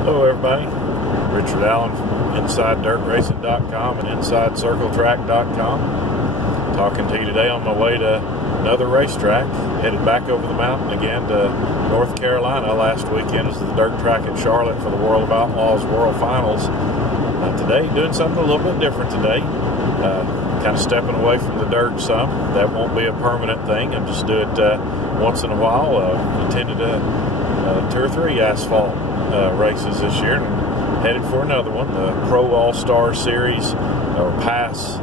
Hello everybody, Richard Allen from InsideDirtRacing.com and InsideCircleTrack.com. Talking to you today on my way to another racetrack, headed back over the mountain again to North Carolina. Last weekend was the dirt track at Charlotte for the World of Outlaws World Finals. Today, doing something a little bit different today. Kind of stepping away from the dirt some. That won't be a permanent thing. I'll just do it once in a while. Attended 2 or 3 asphalt races this year and headed for another one, the Pro All-Star Series or Pass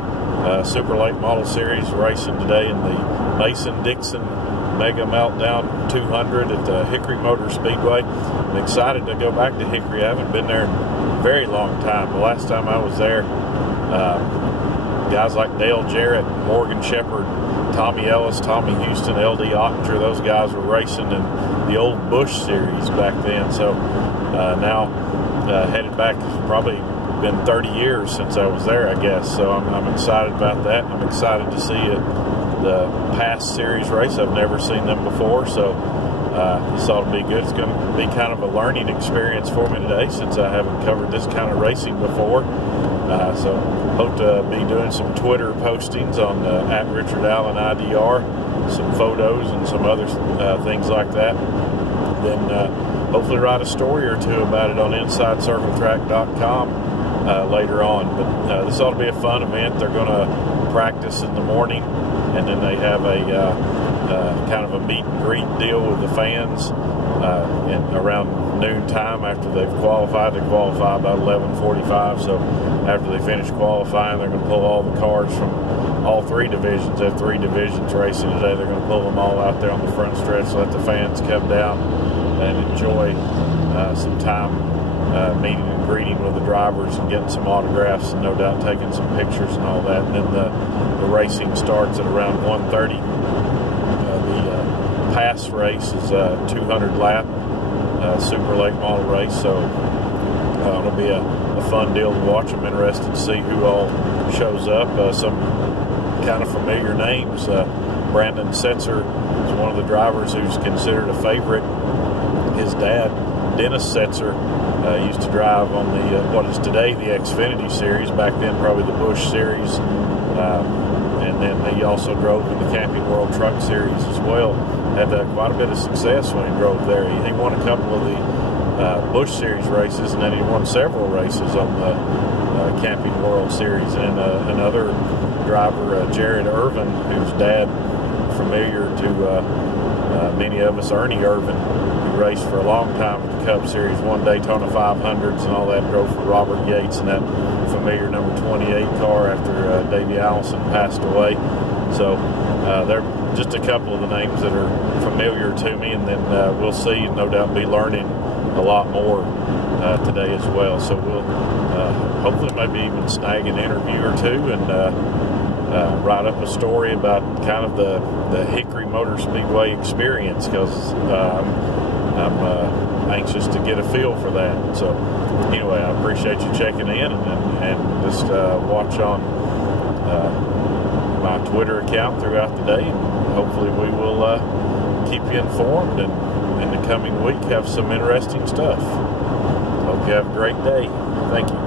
Super Late Model Series, racing today in the Mason-Dixon Mega Meltdown 200 at the Hickory Motor Speedway. I'm excited to go back to Hickory. I haven't been there in a very long time. The last time I was there, guys like Dale Jarrett, Morgan Shepherd, Tommy Ellis, Tommy Houston, L.D. Ottinger, those guys were racing in the old Bush series back then. So now headed back, probably been 30 years since I was there, I guess. So I'm excited about that. I'm excited to see the Pass Series race. I've never seen them before, so this ought to be good. It's going to be kind of a learning experience for me today since I haven't covered this kind of racing before. So hope to be doing some Twitter postings on at Richard Allen IDR, some photos and some other things like that. Then hopefully write a story or two about it on InsideCircleTrack.com later on. But this ought to be a fun event. They're going to practice in the morning, and then they have a kind of a meet and greet deal with the fans around noon time after they've qualified. They qualify about 11:45, so after they finish qualifying, they're going to pull all the cars from all 3 divisions. They have 3 divisions racing today. They're going to pull them all out there on the front stretch, let the fans come down and enjoy some time meeting and greeting with the drivers and getting some autographs and no doubt taking some pictures and all that. And then the racing starts at around 1:30. The Pass race is a 200 lap super late model race, so it'll be a fun deal to watch. I'm interested to see who all shows up. Some kind of familiar names. Brandon Setzer is one of the drivers who's considered a favorite. His dad, Dennis Setzer, used to drive on the what is today the Xfinity Series, back then probably the Bush Series, and then he also drove in the Camping World Truck Series as well. Had quite a bit of success when he drove there. He won a couple of the Bush Series races, and then he won several races on the Camping World Series. And another driver, Jared Irvin, whose dad, familiar to many of us, Ernie Irvin, who raced for a long time with the Cup Series, won Daytona 500s and all that, drove for Robert Yates in that familiar number 28 car after Davey Allison passed away. So they're just a couple of the names that are familiar to me, and then we'll see, no doubt be learning a lot more today as well. So we'll hopefully maybe even snag an interview or two and write up a story about kind of the Hickory Motor Speedway experience, because I'm anxious to get a feel for that. So anyway, I appreciate you checking in, and just watch on my Twitter account throughout the day, and hopefully we will keep you informed, and in the coming week have some interesting stuff. Hope you have a great day. Thank you.